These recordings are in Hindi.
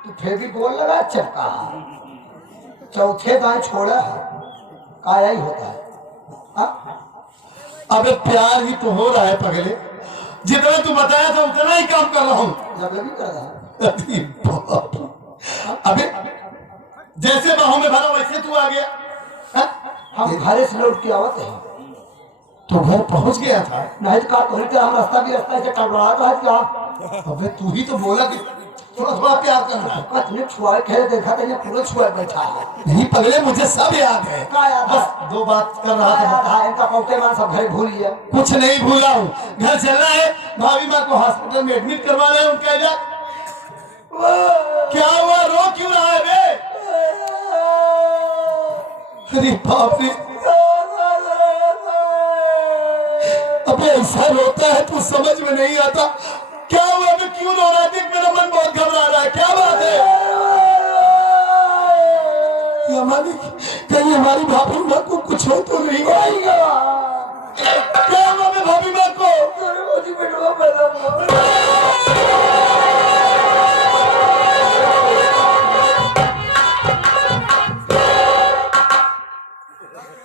तो फिर भी बोल लगा चपका चौथे दाएं छोड़ा काया ही होता है। अबे प्यार ही तो हो रहा है पगले, जितना तू बताया था उतना ही काम कर रहा हूँ। जब भी कर रहा अबे जैसे बाहों में भरा वैसे तू आ गया। हम घर से लौट के आवत है तो घर पहुंच गया था। नहीं तो हम रास्ता भी रास्ता से कटवा रहा था। अबे तू ही तो बोला कि थोड़ा थोड़ा प्यार करना है। पत्नी छुआ खेल देखा था पूरा छुआ बैठा है। नहीं पगले मुझे सब याद है। बस दो बात कर रहा था। इनका पौते मान सब घर भूल गया। कुछ नहीं भूला हूँ, घर चलना है, भाभी माँ को हॉस्पिटल में एडमिट करवाना है। उनका जा क्या हुआ, रो क्यों रहा है बे? अरे बाप रे, अबे ऐसा रोता है तू समझ में नहीं आता। क्या हुआ, मैं क्यों रो रहा है? मेरा मन बहुत घबरा रहा है, क्या बात है? हमारी कहीं हमारी भाभी माँ को कुछ हो तो नहीं आएगा? क्या हुआ मैं भाभी माँ को?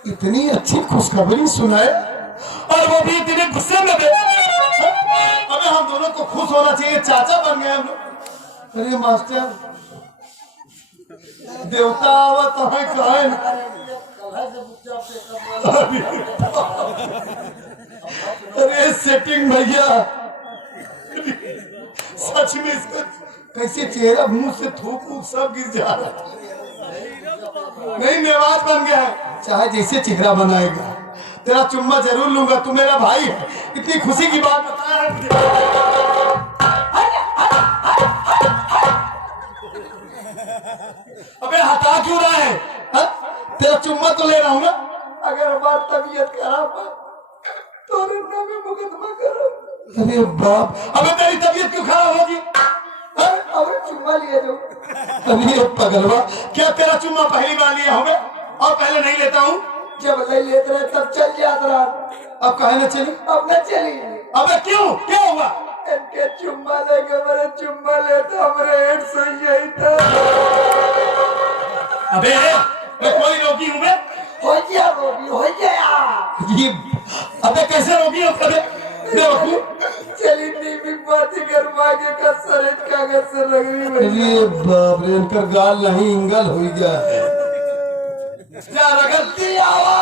इतनी अच्छी खुशखबरी सुनाए और वो भी इतने गुस्से में थे। अबे हम दोनों को खुश होना चाहिए, चाचा बन गए हम लोग। अरे मास्टर देवता आवत है कहे अरे सेटिंग भैया, सच में इसका कैसे चेहरा मुंह से थूक वूक सब गिर जा रहा है। नहीं मेवाज बन गया है, चाहे जैसे चेहरा बनाएगा। तेरा चुम्मा जरूर लूंगा, तू मेरा भाई है। इतनी खुशी की बात बता रहा है। अबे हटा क्यों रहा है? तेरा चुम्मा तो ले रहा हूँ ना। अगर हमारी तबीयत खराब है तो में मुकदमा करो। अरे बाप, अबे तेरी तबीयत क्यों खराब होगी? अब चुम्मा लिए दो। अरे पगलवा, क्या तेरा चुम्मा पहली बार लिया होगा और पहले नहीं लेता हूँ? जब ले लेते रहे तब चल जाता रहा। अब कहे न चली? अब न चली। अबे क्यों, क्या हुआ? इनके चुम्मा लेके मेरे चुम्मा लेता हमारे हेड सही यही था। अबे मैं कोई रोगी हूँ मैं? हो गया रोगी, हो गया। ये अबे कैसे रोगी हो कभी? चली टीवी पार्टी करवा के कसरत कागज से रगड़ी। अरे बाप रे, इनका गाल नहीं इंगल हो गया है। क्या रगड़ती आवा?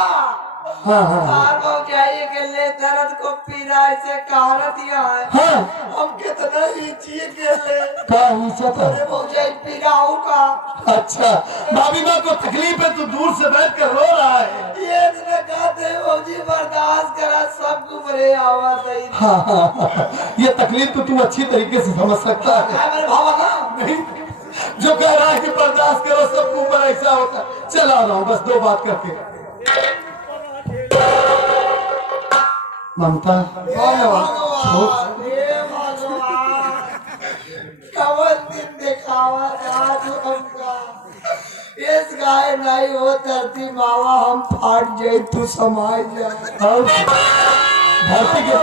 हाँ चाहिए के ले दर्द को पीरा से कहारत यहाँ है। हाँ, हम कितना ही चाहिए के ले क्या हिस्सा था? पीराऊ का। अच्छा, भाभी माँ को तकलीफ है तो दूर से बैठ कर रो रहा है। ये कहते जी बर्दाश्त करा, सबको बड़े आवाज आई। हाँ, ये तकलीफ तो तू अच्छी तरीके से समझ सकता है। मेरे भावा ना नहीं, जो कह रहा है कि बर्दाश्त करो, सबके ऊपर ऐसा होता है। चला रहा हूँ बस दो बात करके। ममता कवन दिन दिखावा आज हमका। इस गाय नहीं हो धरती मावा, हम फाट जाए तू समाज जाए। और धरती के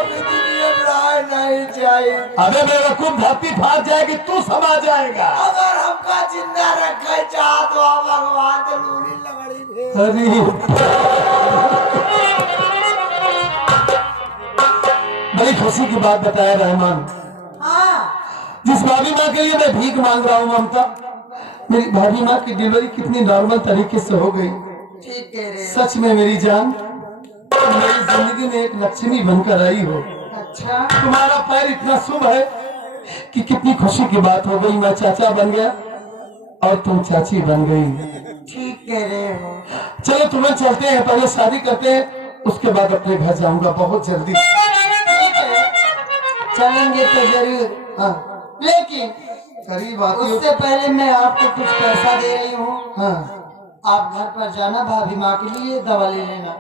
नहीं चाहिए। अबे मेरा खूब धरती फाट जाएगी, तू समा जाएगा। अगर हमका जिंदा रखे चाह तो भगवान तो लूली लगड़ी। अरे बड़ी खुशी की बात बताया रहमान। हाँ, जिस भाभी माँ के लिए मैं भीख मांग रहा हूँ ममता, मेरी भाभी माँ की डिलीवरी कितनी नॉर्मल तरीके से हो गई। ठीक कह रहे। सच में मेरी जान, मेरी जिंदगी में एक लक्ष्मी बनकर आई हो। अच्छा, तुम्हारा पैर इतना शुभ है कि कितनी खुशी की बात हो गई। मैं चाचा बन गया और तुम चाची बन गई। ठीक कह रहे हो। चलो तुम्हें चलते हैं, पहले शादी करते हैं, उसके बाद अपने घर जाऊंगा बहुत जल्दी। चलेंगे तो जरूर। हाँ, लेकिन करीब आती हो। उससे पहले मैं आपको कुछ पैसा दे रही हूँ। हाँ, आप घर पर जाना, भाभी माँ के लिए दवा ले लेना,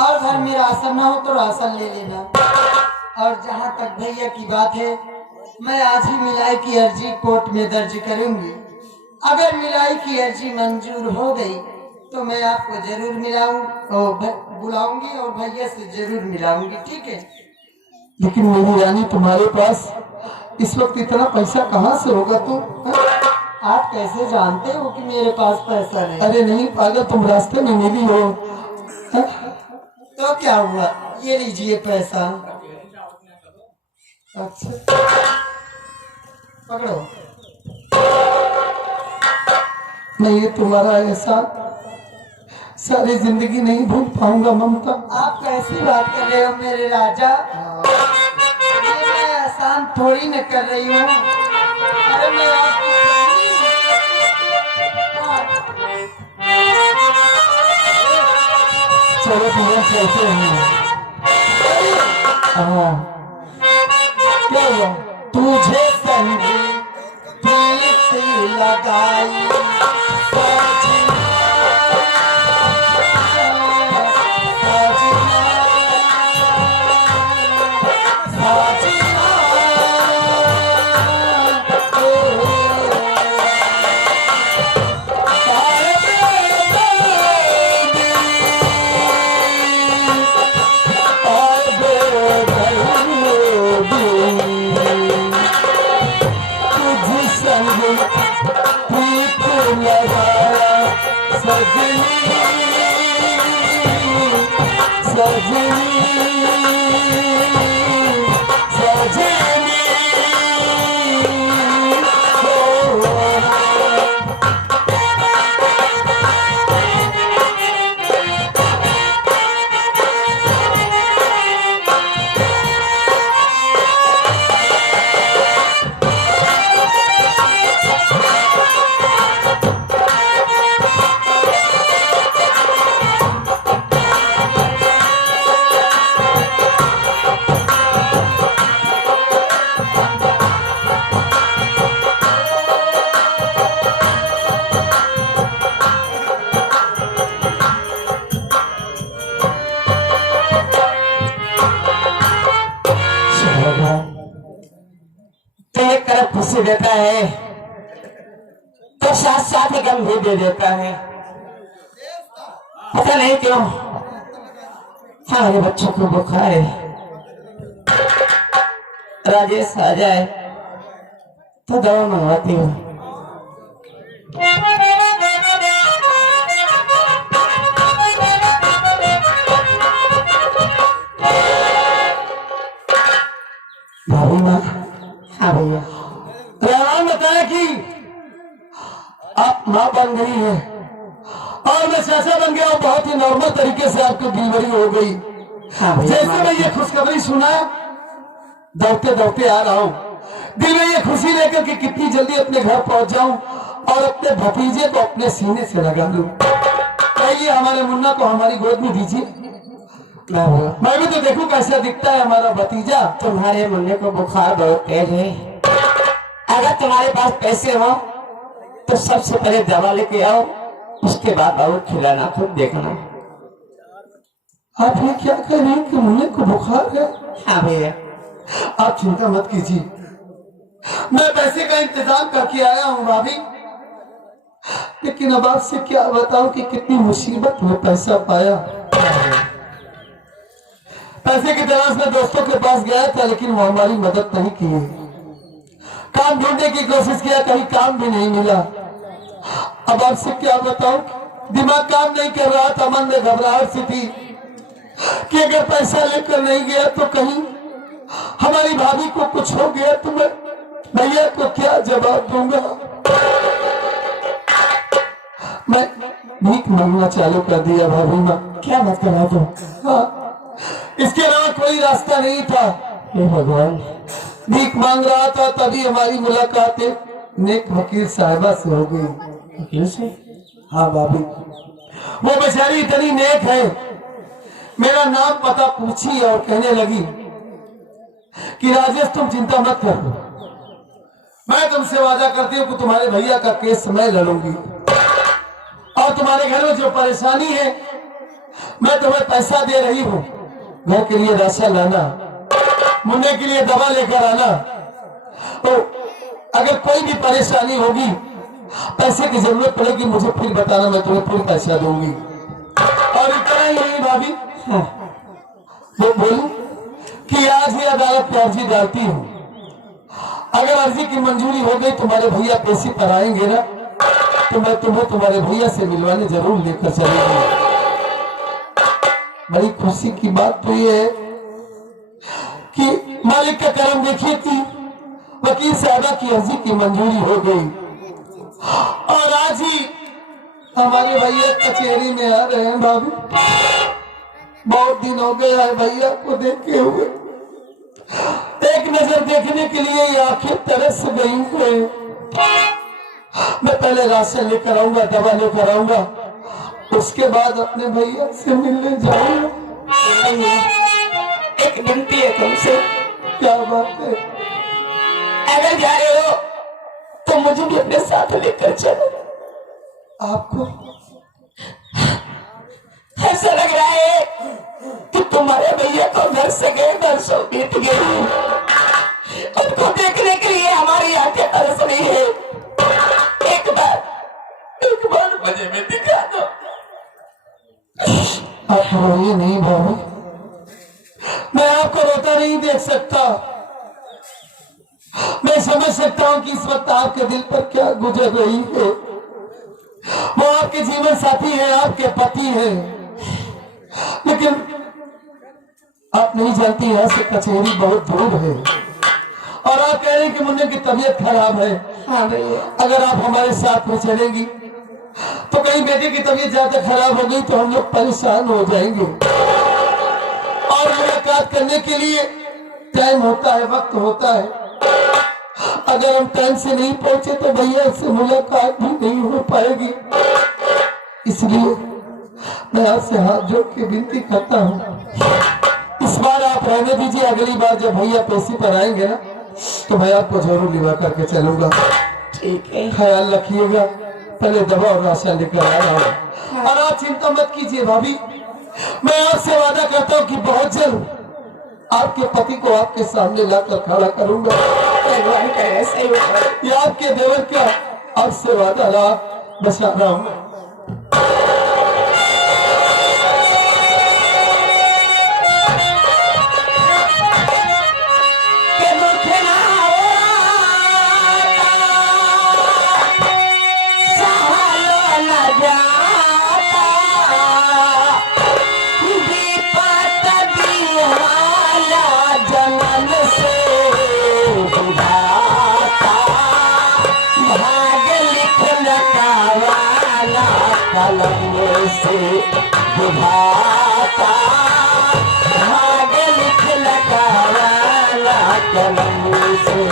और घर में राशन ना हो तो राशन ले लेना। और जहाँ तक भैया की बात है, मैं आज ही मिलाई की अर्जी कोर्ट में दर्ज करूंगी। अगर मिलाई की अर्जी मंजूर हो गई तो मैं आपको जरूर बुलाऊंगी और भैया से जरूर मिलाऊंगी। ठीक है? लेकिन मेरी रानी, तुम्हारे पास इस वक्त इतना पैसा कहाँ से होगा? तो आप कैसे जानते हो कि मेरे पास पैसा नहीं? अरे नहीं पागल, तुम रास्ते में मिली हो। तो क्या हुआ, ये लीजिए पैसा। अच्छा पकड़ो। नहीं, ये तुम्हारा एहसान सारी जिंदगी नहीं भूल पाऊंगा ममता। आप कैसी बात कर रहे हो मेरे राजा? ये मैं एहसान थोड़ी न कर रही हूँ। अरे मैं आपकी चलो भैया चलते हैं। हाँ क्या हुआ? तुझे संगी प्रीत लगाई सजना, सजना, सजना, तो एक तरफ खुशी देता है तो साथ साथ ही गम भी दे देता है। पता नहीं क्यों हमारे बच्चों को बुखार है। राजेश आ जाए तो दवा मंगवाती हूँ। भाभी माँ। हाँ भैया। राम बताया कि आप माँ बन गई है और मैं चाचा बन गया और बहुत ही नॉर्मल तरीके से आपकी डिलीवरी हो गई। हाँ भैया। जैसे मैं ये खुशखबरी सुना दौड़ते दौड़ते आ रहा हूँ, दिल में ये खुशी लेकर कि कितनी जल्दी अपने घर पहुंच जाऊं और अपने भतीजे को अपने सीने से लगा लूं। कहिए हमारे मुन्ना को हमारी गोद में दीजिए, मैं भी तो देखूं कैसा दिखता है हमारा भतीजा। तुम्हारे मुन्ने को बुखार बहुत तेज है। अगर तुम्हारे पास पैसे हो तो सबसे पहले दवा लेके आओ, उसके बाद बाबू खिलाना खुद देखना। आप ये क्या कह रहे हैं कि मुन्ने को बुखार है? हाँ भैया। आप चिंता मत कीजिए, मैं पैसे का इंतजाम करके आया हूँ भाभी। लेकिन अब आपसे क्या बताऊं कि कितनी मुसीबत में पैसा पाया। पैसे की तलाश में दोस्तों के पास गया था लेकिन वो हमारी मदद नहीं की। काम ढूंढने की कोशिश किया, कहीं काम भी नहीं मिला। अब आपसे क्या बताऊं, दिमाग काम नहीं कर रहा था, मन में घबराहट सी थी कि अगर पैसा लेकर नहीं गया तो कहीं हमारी भाभी को कुछ हो गया तो मैं भैया को क्या जवाब दूंगा। मैं भीख मांगना चालू कर दिया भाभी माँ। क्या बात कर रहा तुम? हाँ, इसके अलावा कोई रास्ता नहीं था। हे भगवान। भीख मांग रहा था तभी हमारी मुलाकात एक नेक वकील साहिबा से हो गई। वकील से? हाँ भाभी, वो बेचारी इतनी नेक है, मेरा नाम पता पूछी और कहने लगी कि राजेश तुम चिंता मत करो, मैं तुमसे वादा करती हूँ कि तुम्हारे भैया का केस मैं लड़ूंगी और तुम्हारे घर में जो परेशानी है मैं तुम्हें पैसा दे रही हूँ। घर के लिए राशन लाना, मुन्ने के लिए दवा लेकर आना, तो अगर कोई भी परेशानी होगी, पैसे की जरूरत पड़ेगी मुझे फिर बताना, मैं तुम्हें फिर पैसा दूंगी। और इतना ही नहीं भाभी, वो बोलूं कि आज ही अदालत में अर्जी डालती हूँ अगर अर्जी की मंजूरी हो गई, तुम्हारे भैया पेशी पर आएंगे ना, तो मैं तुम्हें तुम्हारे भैया से मिलवाने जरूर लेकर चलूंगी। बड़ी खुशी की बात तो ये है कि मालिक का करम देखिए कि वकील साहबा की अर्जी की मंजूरी हो गई और आज ही हमारे भैया कचहरी में आ रहे हैं। भाभी, बहुत दिन हो गया है भैया को देखे हुए, एक नजर देखने के लिए ये आंखें तरस गई है। मैं पहले राशन लेकर आऊंगा, दवा लेकर आऊंगा, उसके बाद अपने भैया से मिलने जाऊंगा। एक विनती है तुमसे। क्या बात है? अगर जा रहे हो तो मुझे भी अपने साथ लेकर चलो। आपको ऐसा लग रहा है कि तुम्हारे भैया को घर से गए बरसों बीत गए, उनको देखने के लिए हमारी आंखें तरस रही है। एक बार मुझे भी दिखा दो। आप रोइए नहीं भाभी, मैं आपको रोता नहीं देख सकता। मैं समझ सकता हूं कि इस वक्त आपके दिल पर क्या गुजर रही है। वो आपके जीवन साथी है, आपके पति है, लेकिन आप नहीं जानती यहाँ से कचहरी बहुत दूर है और आप कह रहे हैं कि मुन्ने की तबीयत खराब है। हाँ भैया, अगर आप हमारे साथ में चलेंगी तो कहीं बेटे की तबीयत ज्यादा खराब हो गई तो हम लोग परेशान हो जाएंगे और मुलाकात करने के लिए टाइम होता है, वक्त होता है। अगर हम टाइम से नहीं पहुंचे तो भैया से मुलाकात भी नहीं हो पाएगी। इसलिए मैं आपसे हाथ जोड़ के विनती करता हूँ, इस बार आप रहने दीजिए। अगली बार जब भैया पेशी पर आएंगे ना, तो मैं आपको जरूर लिवा करके चलूंगा। ठीक है। ख्याल रखिएगा। पहले दवा और राशन लेकर आ रहा हूँ और आप चिंता मत कीजिए भाभी। मैं आपसे वादा करता हूँ कि बहुत जल्द आपके पति को आपके सामने लाकर खड़ा करूंगा। भगवान करे ऐसा ही हो। ये आपके देवर का आपसे वादा रहा, बचा रहा हूँ। से बुझाता भाग लिख लगावाला कलम से।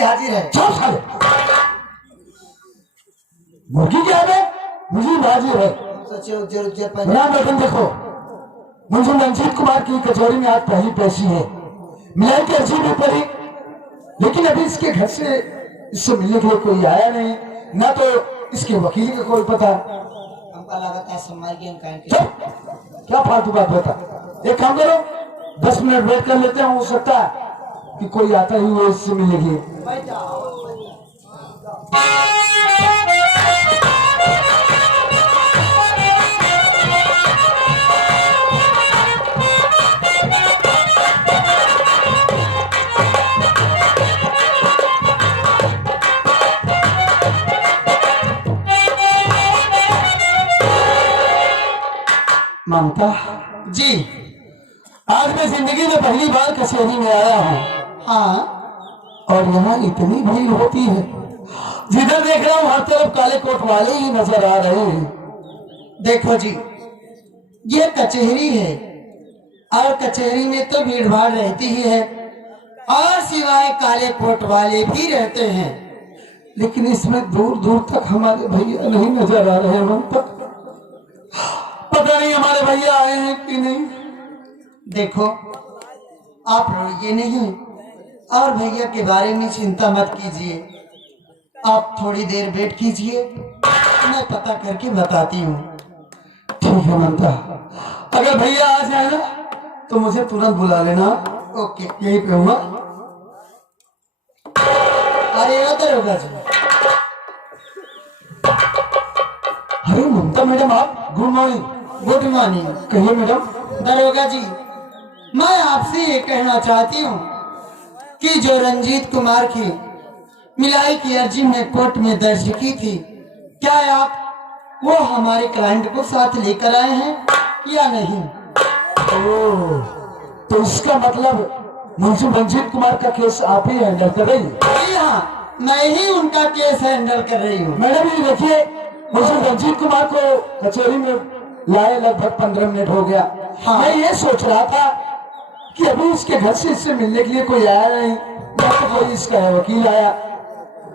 हाजिर है। मुर्गी क्या है? मुझे हाजिर है। सोचे उज्जर उज्जर बटन देखो, मुझे मंजीत कुमार की कचौरी में आज पहली पेशी है। मिलाई की अर्जी भी पड़ी, लेकिन अभी इसके घर से इससे मिलने के लिए कोई आया नहीं, ना तो इसके वकील का कोई पता। हमका लगता है सम्मान क्या फालतू बात बता। एक काम करो, 10 मिनट वेट कर लेते हैं, हो सकता है कि कोई आता ही वो इससे मिलेगी। ममता जी आज मैं जिंदगी में पहली बार कचहरी में आया हूँ। हाँ और यहाँ इतनी भीड़ होती है, जिधर देख रहा हूँ हर तरफ काले कोट वाले ही नजर आ रहे हैं। देखो जी, ये कचहरी है और कचहरी में तो भीड़ भाड़ रहती ही है और सिवाय काले कोट वाले भी रहते हैं, लेकिन इसमें दूर दूर तक हमारे भैया नहीं नजर आ रहे हैं। ममता पता नहीं हमारे भैया आए हैं कि नहीं। देखो आप रोइए नहीं और भैया के बारे में चिंता मत कीजिए, आप थोड़ी देर वेट कीजिए, मैं पता करके बताती हूँ। ठीक है ममता, अगर भैया आ जाए ना तो मुझे तुरंत बुला लेना। ओके, यहीं पे हूँ। अरे उधर होगा जी। अरे ममता मैडम, आप गुड मॉर्निंग। Good morning. कहिए मैडम। दरोगा जी, मैं आपसे ये कहना चाहती हूँ कि जो रंजीत कुमार की मिलाई की अर्जी में कोर्ट में दर्ज की थी, क्या आप वो हमारे क्लाइंट को साथ लेकर आए हैं या नहीं? ओह, तो इसका मतलब मुंशी रंजीत कुमार का केस आप ही हैंडल कर रही हैं? जी हाँ, मैं ही उनका केस हैंडल कर रही हूँ। मैडम ये देखिए, मुंशी रंजीत कुमार को कचहरी में लाए लगभग 15 मिनट हो गया। हाँ। मैं ये सोच रहा था कि अभी इसके घर से इससे मिलने के लिए कोई आया नहीं, या तो कोई इसका वकील आया,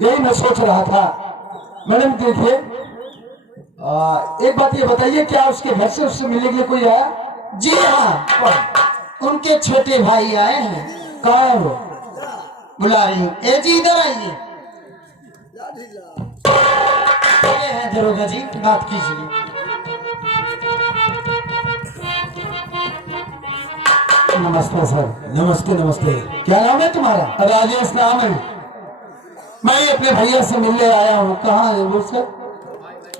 यही मैं सोच रहा था। मैडम देखिए, एक बात ये बताइए, क्या उसके घर से उससे मिलने के लिए कोई आया? जी हाँ, उनके छोटे भाई आए हैं। कहाँ है वो? बुला रही हूँ। ए जी इधर आइए। ये है दरोगा जी, बात कीजिए। नमस्ते सर। नमस्ते नमस्ते। क्या नाम है तुम्हारा? राजेश नाम है। मैं अपने भैया से मिलने आया हूँ। कहाँ है वो सर?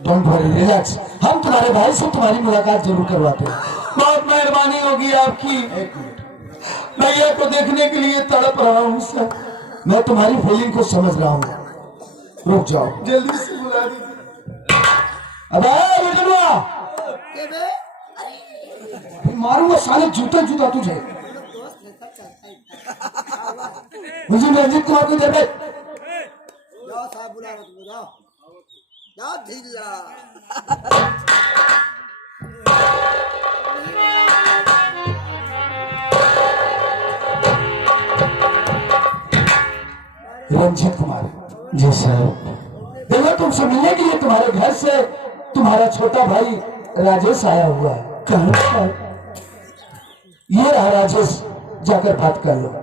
डोंट वरी, रिलैक्स, हम तुम्हारे भाई से तुम्हारी मुलाकात जरूर करवाते हैं। बहुत मेहरबानी होगी आपकी। भैया को देखने के लिए तड़प रहा हूँ सर। मैं तुम्हारी फीलिंग को समझ रहा हूँ। रुक जाओ, जल्दी से बुला दीजिए। अबे मारूंगा साले, जूता जूता तुझे। मुझे रंजीत कुमार को दे दे। जाओ साहब, बुला रहा तुम, जाओ जाओ ढीला। रंजीत कुमार जी सर, देखो तुमसे मिलने के लिए तुम्हारे घर से तुम्हारा छोटा भाई राजेश आया हुआ है। कहाँ सर? ये रहा राजेश, जाकर बात कर लो।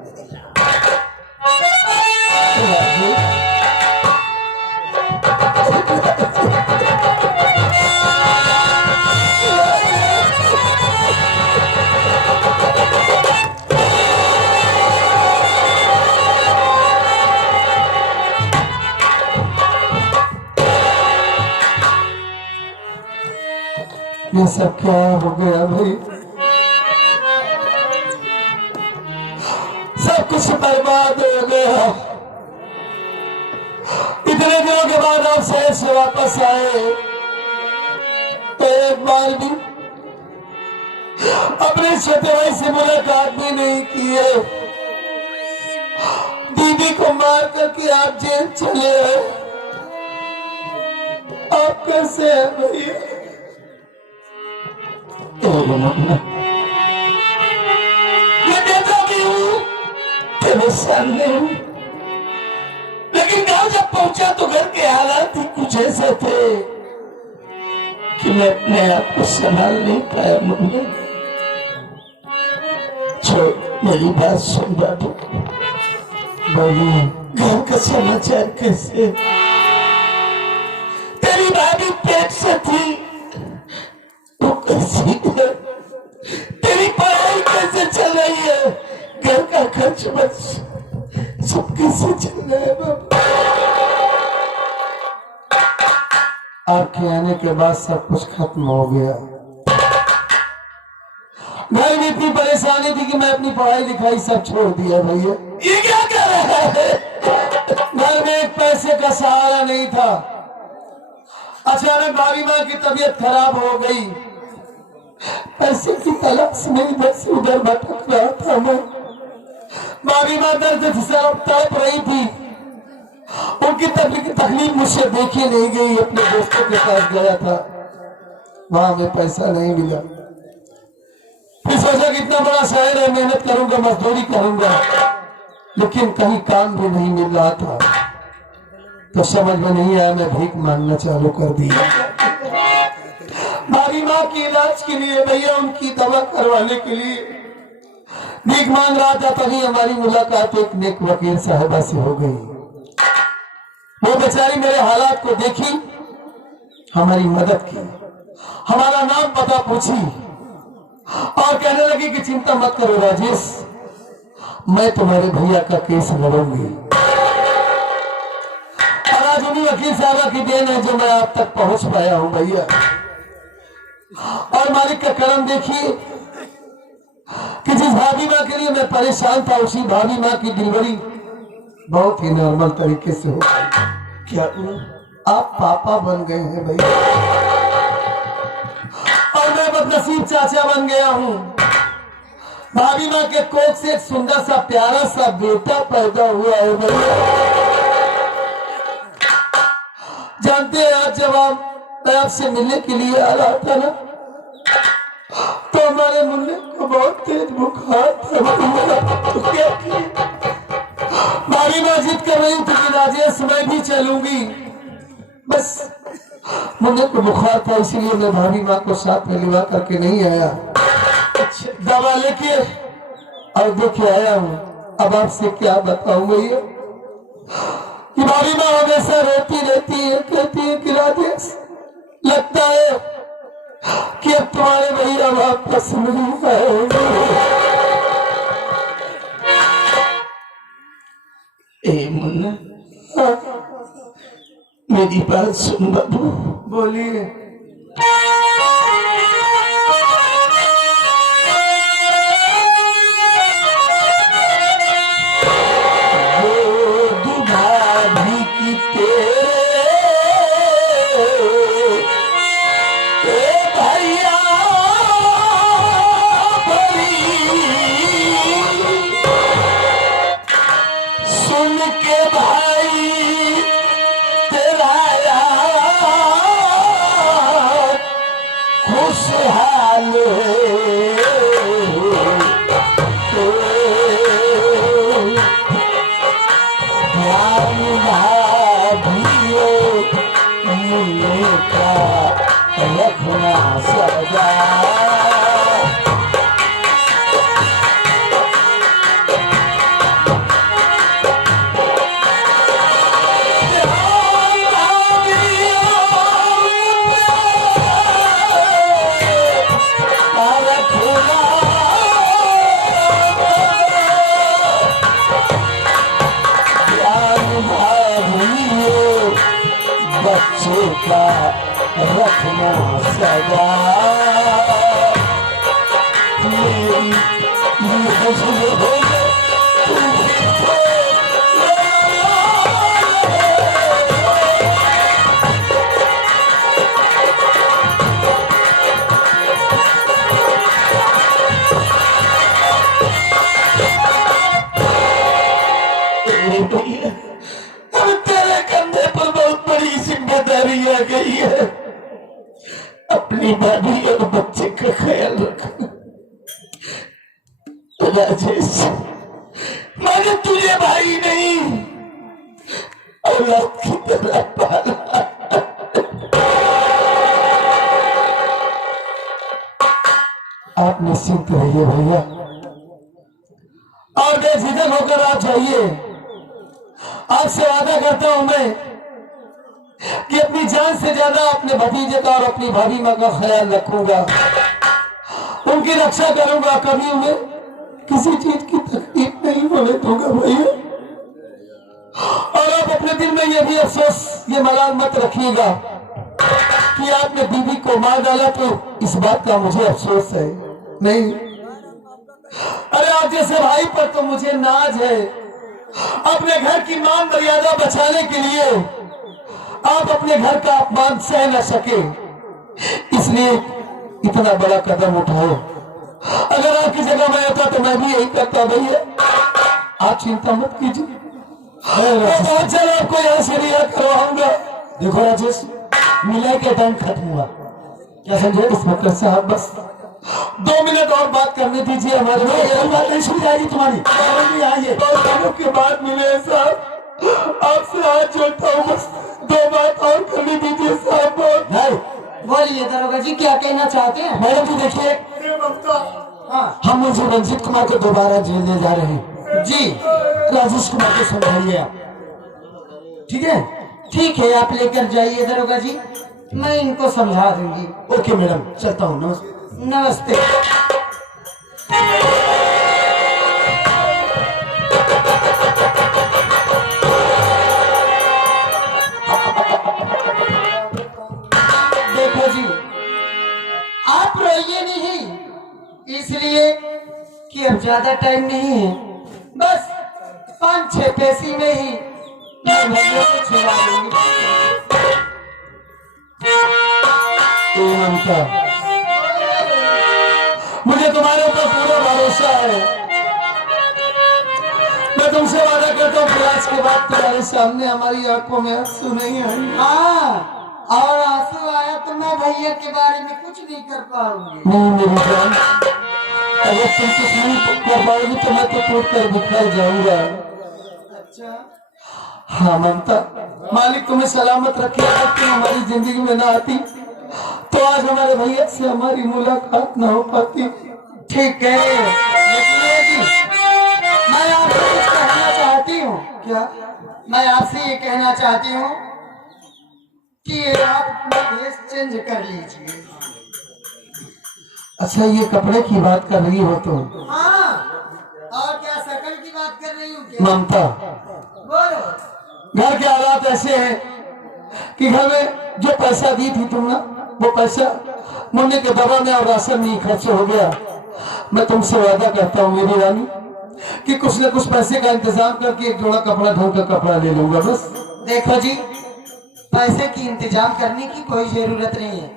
ये सब क्या हो गया भाई? सब कुछ बर्बाद हो गया। इतने दिनों के बाद आप शहर से वापस आए तो एक बार भी अपने छोटे भाई से मुलाकात भी नहीं की है। दीदी को मार करके आप जेल चले आए। आप कैसे हैं भैया? मैं देता भी हूँ, तेरे सामने हूँ, लेकिन गांव जब पहुंचा तो घर के हालात ही कुछ ऐसे थे कि मैं अपने आप को संभाल नहीं पाया। मुझे छोड़, मेरी बात सुन बाबू। बोलिए, घर का समाचार कैसे? तेरी भाभी पेट से थी, वो कैसी है? तेरी पढ़ाई कैसे चल रही है? घर का खर्च बस सब कैसे चल रहा है बाबा? आपके आने के बाद सब कुछ खत्म हो गया। घर में इतनी परेशानी थी कि मैं अपनी पढ़ाई लिखाई सब छोड़ दिया भैया। ये क्या कर रहा है? घर में एक पैसे का सहारा नहीं था। अचानक भाभी माँ की तबीयत खराब हो गई। पैसे की तलाश में इधर से उधर भटक रहा था मैं। भाभी माँ दर्द से तड़प रही थी। उनकी तकलीफ मुझसे देखी नहीं गई। अपने दोस्तों के पास गया था, वहां में पैसा नहीं मिला। फिर सोचा कि इतना बड़ा शहर है, मेहनत करूंगा, मजदूरी करूंगा, लेकिन कहीं काम भी नहीं मिल रहा था। तो समझ में नहीं आया, मैं भीख मांगना चालू कर दिया। भाभी माँ के इलाज के लिए, भैया उनकी दवा करवाने के लिए भीख मांग रहा था। तभी हमारी मुलाकात एक नेक वकील साहिबा से हो गई। वो बेचारी मेरे हालात को देखी, हमारी मदद की, हमारा नाम पता पूछी और कहने लगी कि चिंता मत करो राजेश, मैं तुम्हारे भैया का केस लड़ूंगी। और आज उन्हीं वकील साहबा की देन है जो मैं आप तक पहुंच पाया हूं भैया। और मालिक का करम देखिए कि जिस भाभी माँ के लिए मैं परेशान था, उसी भाभी माँ की डिलीवरी बहुत ही नॉर्मल तरीके से हो गई। क्या आप पापा बन गए हैं भैया, और मैं बदनसीब चाचा बन गया हूँ। भाभी माँ के कोख से एक सुंदर सा प्यारा सा बेटा पैदा हुआ है भैया। जानते हैं, आज जब मैं आपसे मिलने के लिए आ रहा था ना, तो हमारे मुन्ने को बहुत तेज बुखार था। तो क्या किए, भाभी माँ जिद कर रही थी कि राजेश मैं भी चलूंगी, बस मुन्ने को बुखार था, इसीलिए मैं भाभी माँ को साथ में लिवा करके नहीं आया। दवा लेके और देखे आया हूँ। अब आपसे क्या बताऊं भैया कि भाभी माँ हमेशा रोती रहती है, कहती है कि राजेश लगता है कि अब तुम्हारे भैया वापस नहीं आएंगे। ए मुन्ना, मेरी बात सुन बाबू। बोलिए। बच्चे का रखना सदा मेरी हो आ गई है। अपनी भाभी और बच्चे का ख्याल रखना राजेश। मैंने तुझे भाई नहीं औलाद की तरह पाला। आप निश्चिंत रहिए भैया और बेझिझक होकर आप जाइए। आपसे वादा करता हूं मैं कि अपनी जान से ज्यादा अपने भतीजे का और अपनी भाभी माँ का ख्याल रखूंगा, उनकी रक्षा करूंगा, कभी उन्हें किसी चीज की तकलीफ नहीं होने दूंगा भैया। और आप अपने दिल में ये भी अफसोस, ये मलाल मत रखिएगा कि आपने बीवी को मार डाला, तो इस बात का मुझे अफसोस है नहीं। अरे आप जैसे भाई पर तो मुझे नाज है। अपने घर की मान मर्यादा बचाने के लिए आप अपने घर का अपमान सह न सके, इसलिए इतना बड़ा कदम उठाओ। अगर आपकी जगह मैं होता तो मैं भी यही करता भैया। आप चिंता मत कीजिए, मैं चल आपको यहाँ से रिहा करवाऊंगा। देखो राजेश, मिलाई का टाइम खत्म हुआ, क्या समझे इंस्पेक्टर साहब? बस 2 मिनट और बात करने दीजिए हमारे। बात नहीं सुन जाएगी तुम्हारी। आइए के बाद मिले साहब, आपसे हाथ जोड़ता हूँ, बस 2 बात और करने दीजिए साहब। बोलिए दरोगा जी, क्या कहना चाहते हैं? मैडम जी देखिए, हाँ हम मुझे रंजीत कुमार को दोबारा जेल ले जा रहे हैं जी, राजेश कुमार को समझाइए आप, ठीक है? ठीक है, आप लेकर जाइए दरोगा जी, मैं इनको समझा दूंगी। ओके मैडम, चलता हूँ, नमस्ते। नमस्ते। देखो जी, आप रोइए नहीं, इसलिए कि अब ज्यादा टाइम नहीं है, बस 5-6 पैसे में ही मैं भैया को छुड़ा दूंगी। ममता, मुझे तुम्हारे ऊपर पूरा भरोसा है। मैं तुमसे वादा करता हूँ कि आज के बाद तुम्हारे सामने हमारी आंखों में आंसू नहीं आएंगे। हाँ, और आंसू आया तो मैं भैया के बारे में कुछ नहीं कर पाऊंगी। नहीं मेरी जान, अगर तुम कुछ नहीं कर पाओगी तो मैं तो टूट कर बिखर जाऊंगा। अच्छा, हाँ ममता, मालिक तुम्हें सलामत रखे। अगर तुम हमारी जिंदगी में ना आती तो आज हमारे भैया से हमारी मुलाकात ना हो पाती। ठीक है, लेकिन ये जी, मैं आपसे कुछ कहना चाहती हूँ। क्या? मैं आपसे ये कहना चाहती हूँ कि आप अपना ड्रेस चेंज कर लीजिए। अच्छा, ये कपड़े की बात कर रही हो तुम? हाँ, और क्या शकल की बात कर रही हूँ क्या? ममता, बोलो। घर के हालात ऐसे हैं कि घर में जो पैसा दी थी तुम ना, वो पैसा मुन्ने के दवा में और राशन में खर्च हो गया। मैं तुमसे वादा करता हूँ मेरी रानी कि कुछ न कुछ पैसे का इंतजाम करके एक जोड़ा कपड़ा, ढंग का कपड़ा ले लूंगा बस। देखो जी, पैसे की इंतजाम करने की कोई जरूरत नहीं है।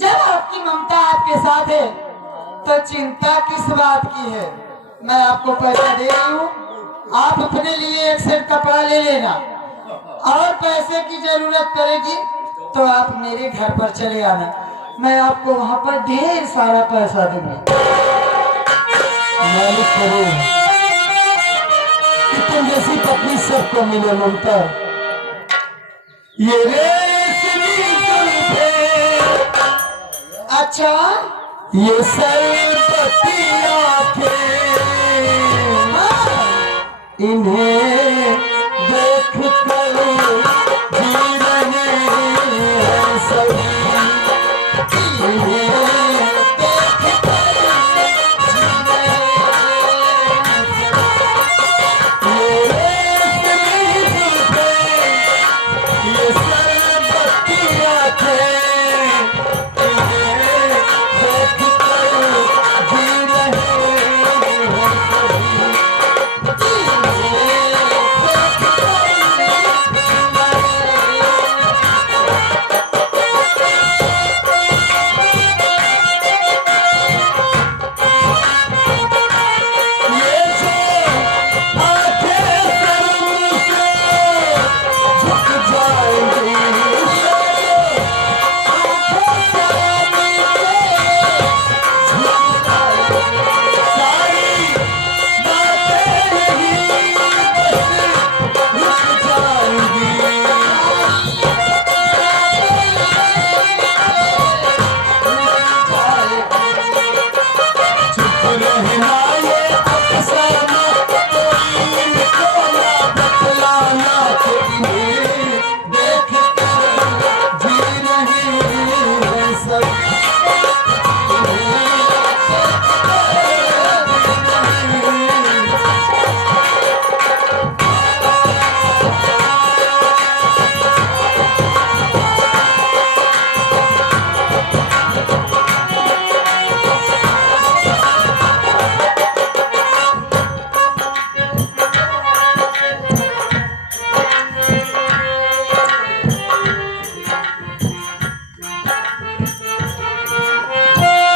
जब आपकी ममता आपके साथ है तो चिंता किस बात की है? मैं आपको पैसा दे रही हूँ, आप अपने लिए एक सेट कपड़ा ले लेना, और पैसे की जरूरत पड़ेगी तो आप मेरे घर पर चले आना, मैं आपको वहाँ पर ढेर सारा पैसा दूंगी। मालिक करो कि तुम जैसी पत्नी सबको मिले ममता। ये रेशमी जुल्फे, अच्छा, ये सरबती आंखें, हाँ, इन्हें